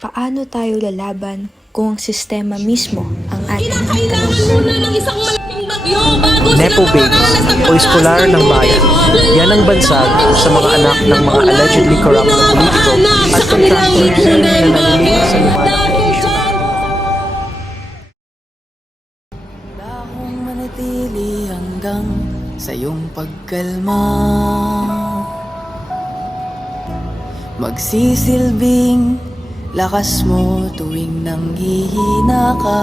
Paano tayo lalaban kung ang sistema mismo ang ating Kinakailangan muna ng isang malaking bagyo bago Nepo Babies o Eskolar ng Bayan. Yan ang bansag sa mga anak ng mga allegedly corrupt na politiko at contractors na nalilink sa lumalaki na issue. Akong manatili hanggang sa iyong pagkalma, magsisilbing lakas mo tuwing nanghihina ka.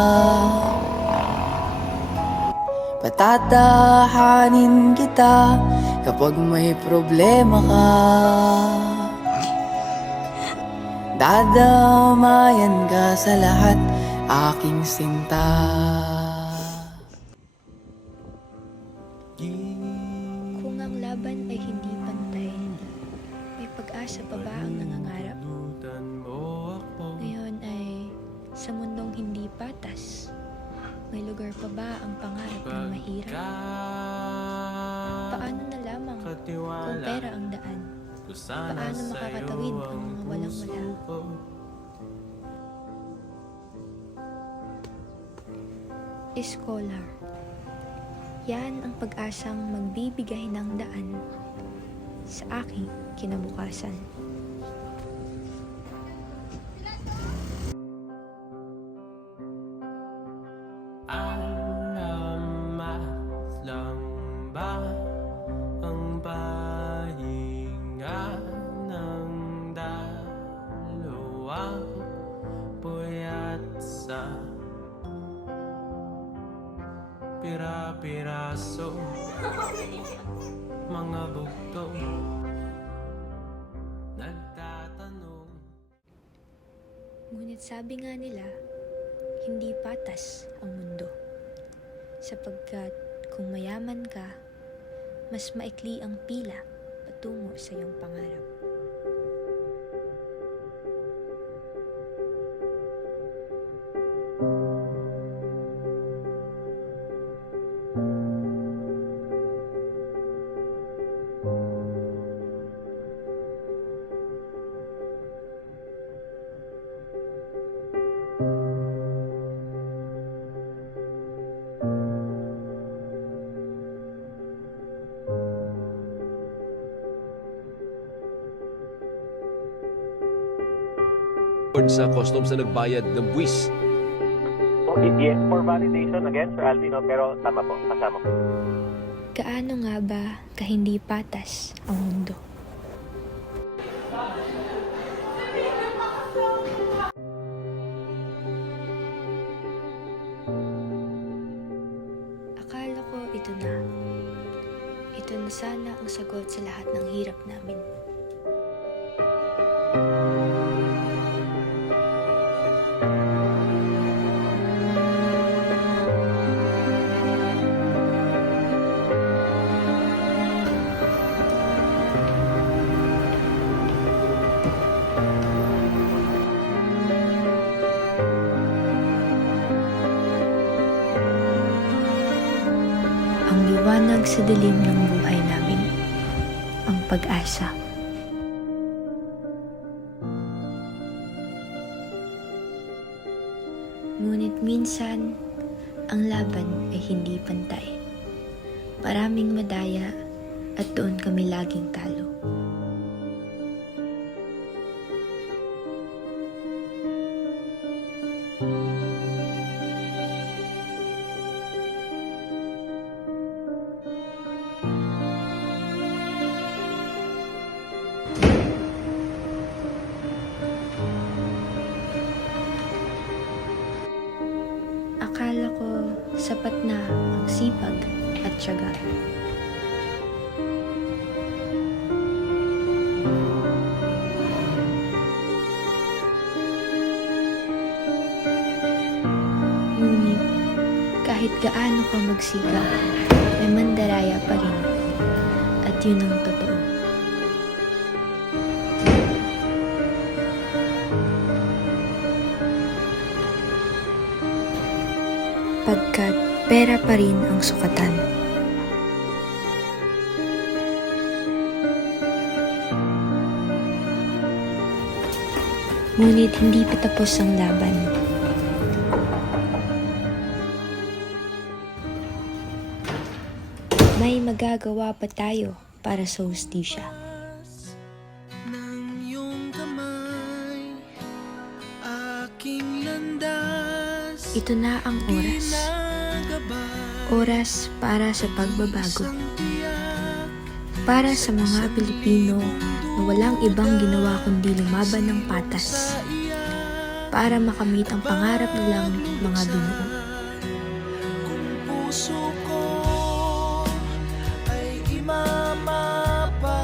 Patatahanin kita kapag may problema ka. Dadamayan ka sa lahat, aking sinta. Kung ang laban ay hindi pantay, may pag-asa pa ba ang nangangarap? Ngayon ay sa mundong hindi patas, may lugar pa ba ang pangarap ng mahirap? Paano na lamang kung pera ang daan? Paano makakatawid ang mga walang-wala? Scholar. Yan ang pag-asang magbibigay ng daan sa aking kinabukasan. Alamat lang ba ang pahinga ng dalawang puyat sa pira-piraso mga bugto nagtatanong. Ngunit sabi nga nila, hindi patas ang mundo. Sapagkat kung mayaman ka, mas maikli ang pila patungo sa iyong pangarap. sa customs na nagbayad ng buwis. Yes, for validation again, Sir Alvin, pero tama po, kasama po. Gaano nga ba kahindi patas ang mundo? Akala ko ito na. Ito na sana ang sagot sa lahat ng hirap namin. Ang liwanag sa dilim ng buhay namin, ang pag-asa. Ngunit minsan, ang laban ay hindi pantay. Maraming madaya at doon kami laging talo. Akala ko sapat na ang sipag at tiyaga. Ngunit kahit gaano ka magsika, may mandaraya pa rin. At yun ang totoo. Pagkat pera pa rin ang sukatan. Ngunit hindi pa tapos ang laban. May magagawa pa tayo para sa hustisya. ng iyong kamay, aking landas, Ito na ang oras. ginagabay, Oras para sa pagbabago. isang tiyak, Para sa mga Pilipino na walang ibang ginawa kundi lumaban ng patas. Para makamit ang pangarap nilang mga binuo. kung puso ko ay imamapa,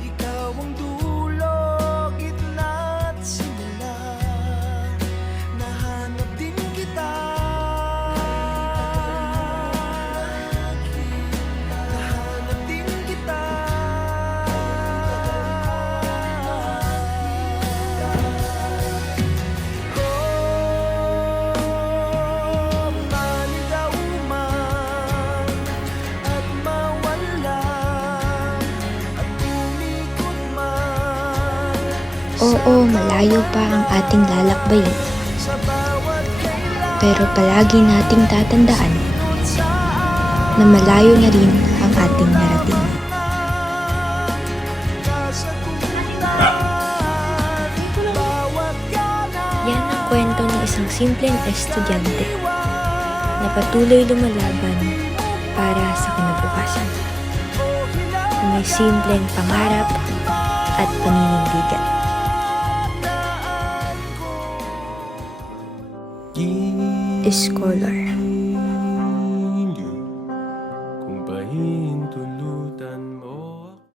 ikaw ang dulo, gitna at simula, nahanap din kita, nahanap din kita. Maligaw man at mawala at umikot man Oo, malayo pa ang ating lalakbayin. sa bawat kailangan Pero palagi nating tatandaan na malayo na rin ang ating narating. kasagutan, bawat gana Yan ang kwento ng isang simpleng estudyante na patuloy lumalaban para sa kinabukasan. Na may simpleng pangarap at paninindigan. Scholar. kung pahintulot